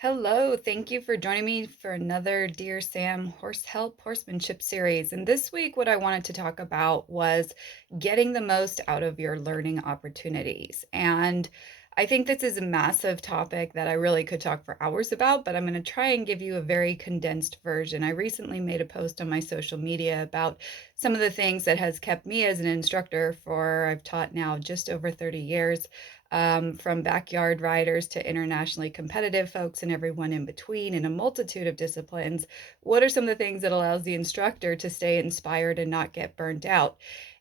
Hello, thank you for joining me for another Dear Sam Horsemanship series. And this week, what I wanted to talk about was getting the most out of your learning opportunities. And I think this is a massive topic that I really could talk for hours about, but I'm going to try and give you a very condensed version. I recently made a post on my social media about some of the things that has kept me as an instructor for, I've taught now just over 30 years, from backyard riders to internationally competitive folks and everyone in between in a multitude of disciplines. What are some of the things that allows the instructor to stay inspired and not get burnt out?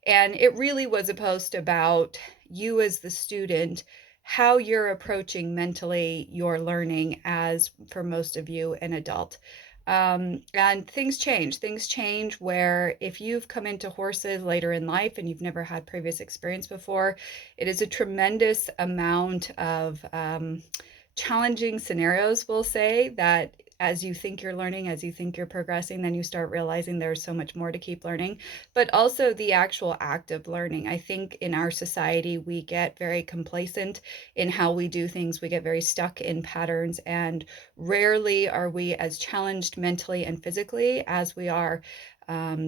And it really was a post about you as the student, how you're approaching mentally your learning as for most of you an adult. And things change. Things change where if you've come into horses later in life and you've never had previous experience before, it is a tremendous amount of challenging scenarios, we'll say, that as you think you're learning, as you think you're progressing, then you start realizing there's so much more to keep learning, but also the actual act of learning. I think in our society, we get very complacent in how we do things. We get very stuck in patterns, and rarely are we as challenged mentally and physically as we are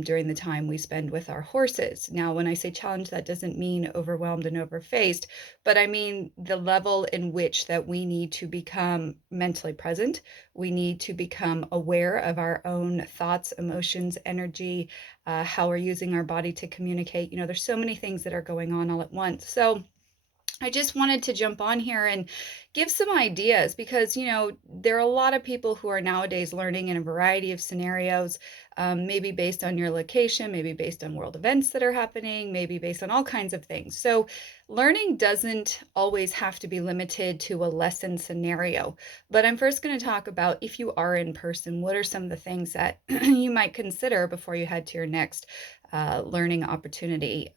during the time we spend with our horses. Now, when I say challenge, that doesn't mean overwhelmed and overfaced, but I mean the level in which that we need to become mentally present. We need to become aware of our own thoughts, emotions, energy, how we're using our body to communicate. There's so many things that are going on all at once. So I just wanted to jump on here and give some ideas because, there are a lot of people who are nowadays learning in a variety of scenarios, maybe based on your location, maybe based on world events that are happening, maybe based on all kinds of things. So, learning doesn't always have to be limited to a lesson scenario. But I'm first going to talk about if you are in person, what are some of the things that you might consider before you head to your next learning opportunity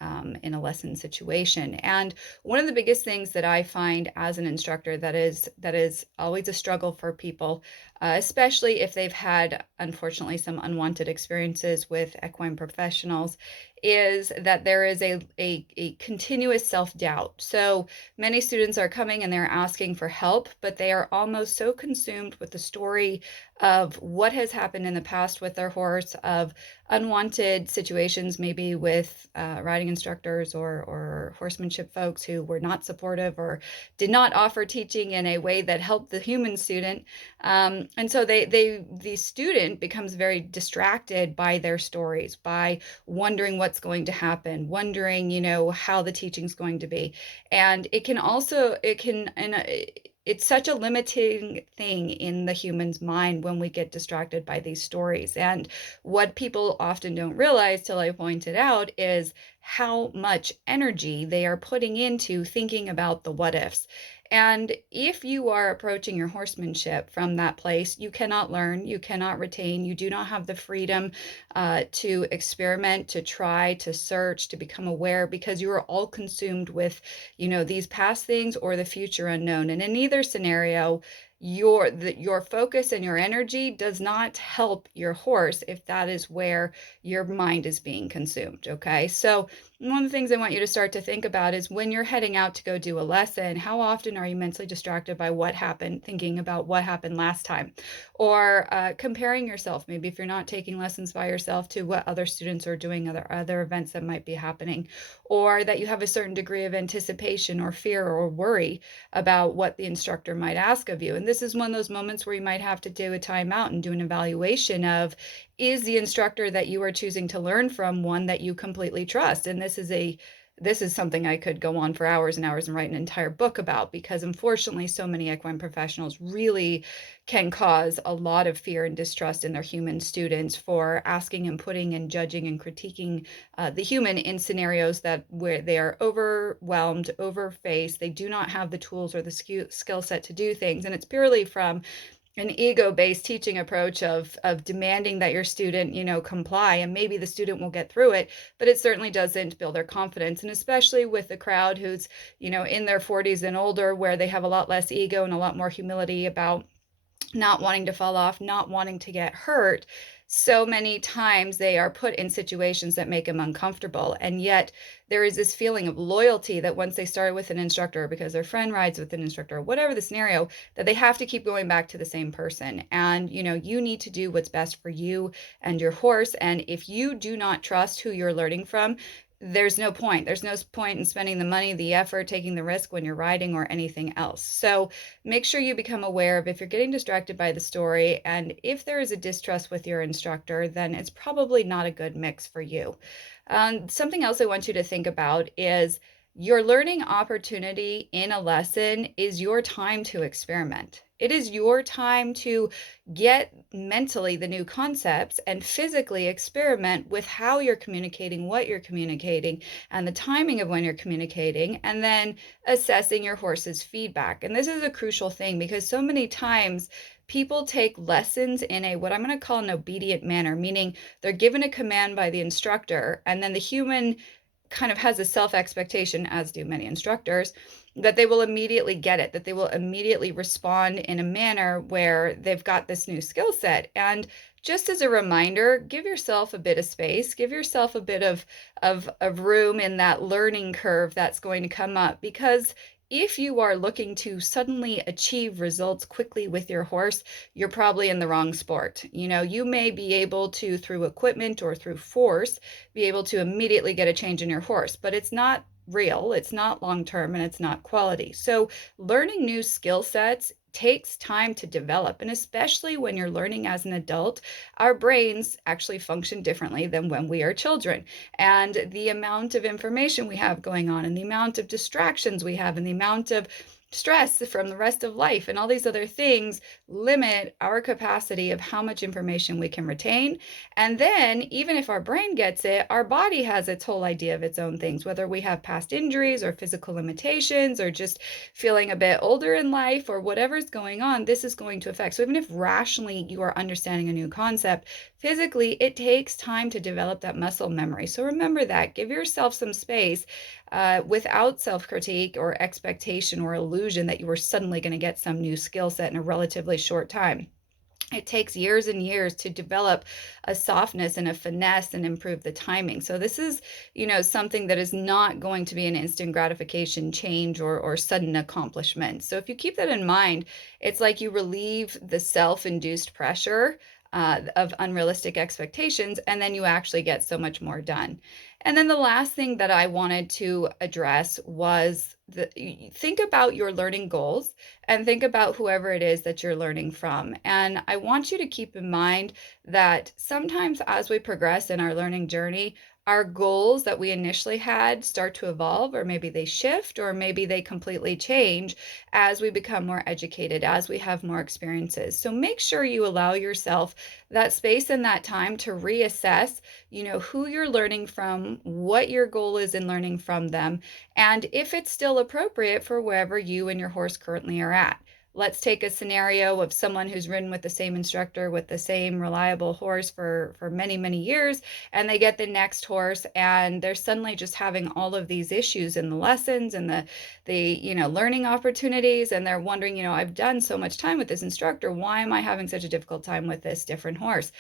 in a lesson situation. And one of the biggest things that I find as an instructor that is always a struggle for people, especially if they've had unfortunately some unwanted experiences with equine professionals, is that there is a continuous self-doubt. So many students are coming and they're asking for help, but they are almost so consumed with the story of what has happened in the past with their horse, of unwanted situations, maybe with riding instructors or horsemanship folks who were not supportive or did not offer teaching in a way that helped the human student. And so the student becomes very distracted by their stories, by wondering what's going to happen, wondering, how the teaching's going to be. And it's such a limiting thing in the human's mind when we get distracted by these stories. And what people often don't realize, till I point it out, is how much energy they are putting into thinking about the what ifs. And if you are approaching your horsemanship from that place, you cannot learn, you cannot retain, you do not have the freedom to experiment, to try, to search, to become aware, because you are all consumed with, these past things or the future unknown. And in either scenario, your focus and your energy does not help your horse if that is where your mind is being consumed. Okay, so one of the things I want you to start to think about is when you're heading out to go do a lesson, how often are you mentally distracted by what happened, thinking about what happened last time, or comparing yourself, maybe if you're not taking lessons by yourself, to what other students are doing, other events that might be happening, or that you have a certain degree of anticipation or fear or worry about what the instructor might ask of you. And this is one of those moments where you might have to do a timeout and do an evaluation of, is the instructor that you are choosing to learn from one that you completely trust? And this is something I could go on for hours and hours and write an entire book about, because unfortunately so many equine professionals really can cause a lot of fear and distrust in their human students for asking and putting and judging and critiquing the human in scenarios that where they are overwhelmed, overfaced, they do not have the tools or the skill set to do things, and it's purely from an ego-based teaching approach of demanding that your student, comply, and maybe the student will get through it, but it certainly doesn't build their confidence. And especially with the crowd who's, in their 40s and older, where they have a lot less ego and a lot more humility about not wanting to fall off, not wanting to get hurt. so many times they are put in situations that make them uncomfortable. And yet there is this feeling of loyalty that once they started with an instructor because their friend rides with an instructor, or whatever the scenario, that they have to keep going back to the same person. And, you need to do what's best for you and your horse. And if you do not trust who you're learning from, there's no point. There's no point in spending the money, the effort, taking the risk when you're riding or anything else. So make sure you become aware of if you're getting distracted by the story, and if there is a distrust with your instructor, then it's probably not a good mix for you. Something else I want you to think about is your learning opportunity in a lesson is your time to experiment. It is your time to get mentally the new concepts and physically experiment with how you're communicating, what you're communicating, and the timing of when you're communicating, and then assessing your horse's feedback. And this is a crucial thing because so many times people take lessons in a what I'm going to call an obedient manner, meaning they're given a command by the instructor, and then the human kind of has a self expectation, as do many instructors, that they will immediately get it, that they will immediately respond in a manner where they've got this new skill set. And just as a reminder, give yourself a bit of space, give yourself a bit of room in that learning curve that's going to come up, because if you are looking to suddenly achieve results quickly with your horse, you're probably in the wrong sport. You may be able to, through equipment or through force, be able to immediately get a change in your horse, but it's not real, it's not long term, and it's not quality. So, learning new skill sets takes time to develop. And especially when you're learning as an adult, our brains actually function differently than when we are children. And the amount of information we have going on, and the amount of distractions we have, and the amount of stress from the rest of life, and all these other things limit our capacity of how much information we can retain. And then, even if our brain gets it, our body has its whole idea of its own things, whether we have past injuries or physical limitations or just feeling a bit older in life or whatever's going on, this is going to affect. So, even if rationally you are understanding a new concept, physically it takes time to develop that muscle memory. So, remember that. Give yourself some space without self critique or expectation or illusion that you are suddenly going to get some new skill set in a relatively short time. It takes years and years to develop a softness and a finesse and improve the timing. So this is, something that is not going to be an instant gratification change or sudden accomplishment. So if you keep that in mind, it's like you relieve the self-induced pressure of unrealistic expectations, and then you actually get so much more done. And then the last thing that I wanted to address was think about your learning goals and think about whoever it is that you're learning from. And I want you to keep in mind that sometimes as we progress in our learning journey, our goals that we initially had start to evolve, or maybe they shift, or maybe they completely change as we become more educated, as we have more experiences. So make sure you allow yourself that space and that time to reassess, who you're learning from, what your goal is in learning from them, and if it's still appropriate for wherever you and your horse currently are at. Let's take a scenario of someone who's ridden with the same instructor with the same reliable horse for many, many years, and they get the next horse and they're suddenly just having all of these issues in the lessons and the learning opportunities, and they're wondering, I've done so much time with this instructor, why am I having such a difficult time with this different horse?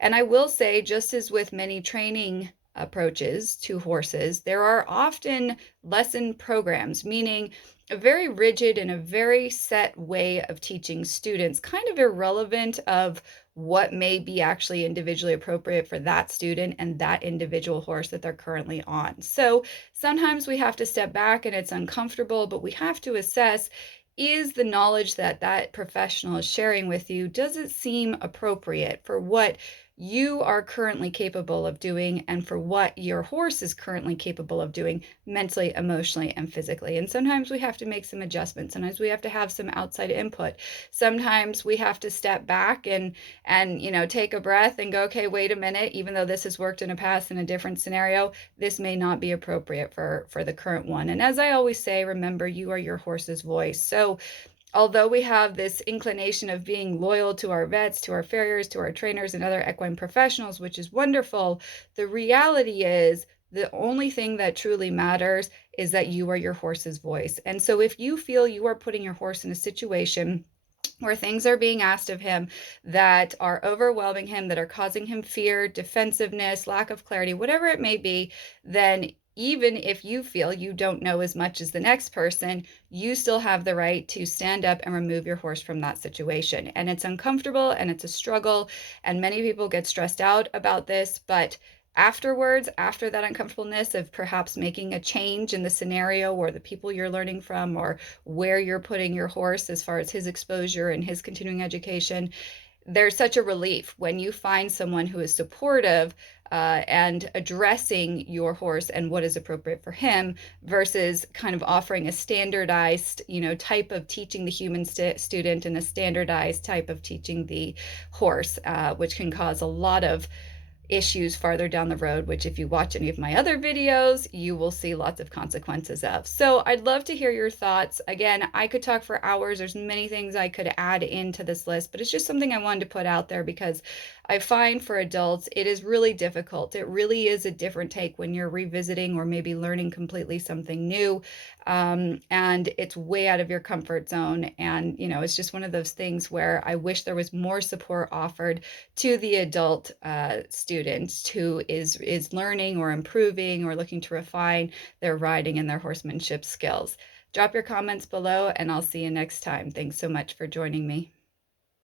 And I will say, just as with many training approaches to horses, there are often lesson programs, meaning a very rigid and a very set way of teaching students, kind of irrelevant of what may be actually individually appropriate for that student and that individual horse that they're currently on. So sometimes we have to step back and it's uncomfortable, but we have to assess, is the knowledge that that professional is sharing with you, does it seem appropriate for what you are currently capable of doing and for what your horse is currently capable of doing mentally, emotionally, and physically? And sometimes we have to make some adjustments. Sometimes we have to have some outside input. Sometimes we have to step back and take a breath and go, okay, wait a minute, even though this has worked in the past in a different scenario, this may not be appropriate for the current one. And as I always say, remember, you are your horse's voice. So although we have this inclination of being loyal to our vets, to our farriers, to our trainers, and other equine professionals, which is wonderful, the reality is the only thing that truly matters is that you are your horse's voice. And so if you feel you are putting your horse in a situation where things are being asked of him that are overwhelming him, that are causing him fear, defensiveness, lack of clarity, whatever it may be, then even if you feel you don't know as much as the next person, you still have the right to stand up and remove your horse from that situation. And it's uncomfortable and it's a struggle. And many people get stressed out about this, but afterwards, after that uncomfortableness of perhaps making a change in the scenario or the people you're learning from or where you're putting your horse as far as his exposure and his continuing education, there's such a relief when you find someone who is supportive and addressing your horse and what is appropriate for him versus kind of offering a standardized, type of teaching the human student and a standardized type of teaching the horse, which can cause a lot of issues farther down the road, which if you watch any of my other videos, you will see lots of consequences of. So I'd love to hear your thoughts. Again, I could talk for hours. There's many things I could add into this list, but it's just something I wanted to put out there because I find for adults, it is really difficult. It really is a different take when you're revisiting or maybe learning completely something new. And it's way out of your comfort zone. And, it's just one of those things where I wish there was more support offered to the adult student who is learning or improving or looking to refine their riding and their horsemanship skills. Drop your comments below, and I'll see you next time. Thanks so much for joining me.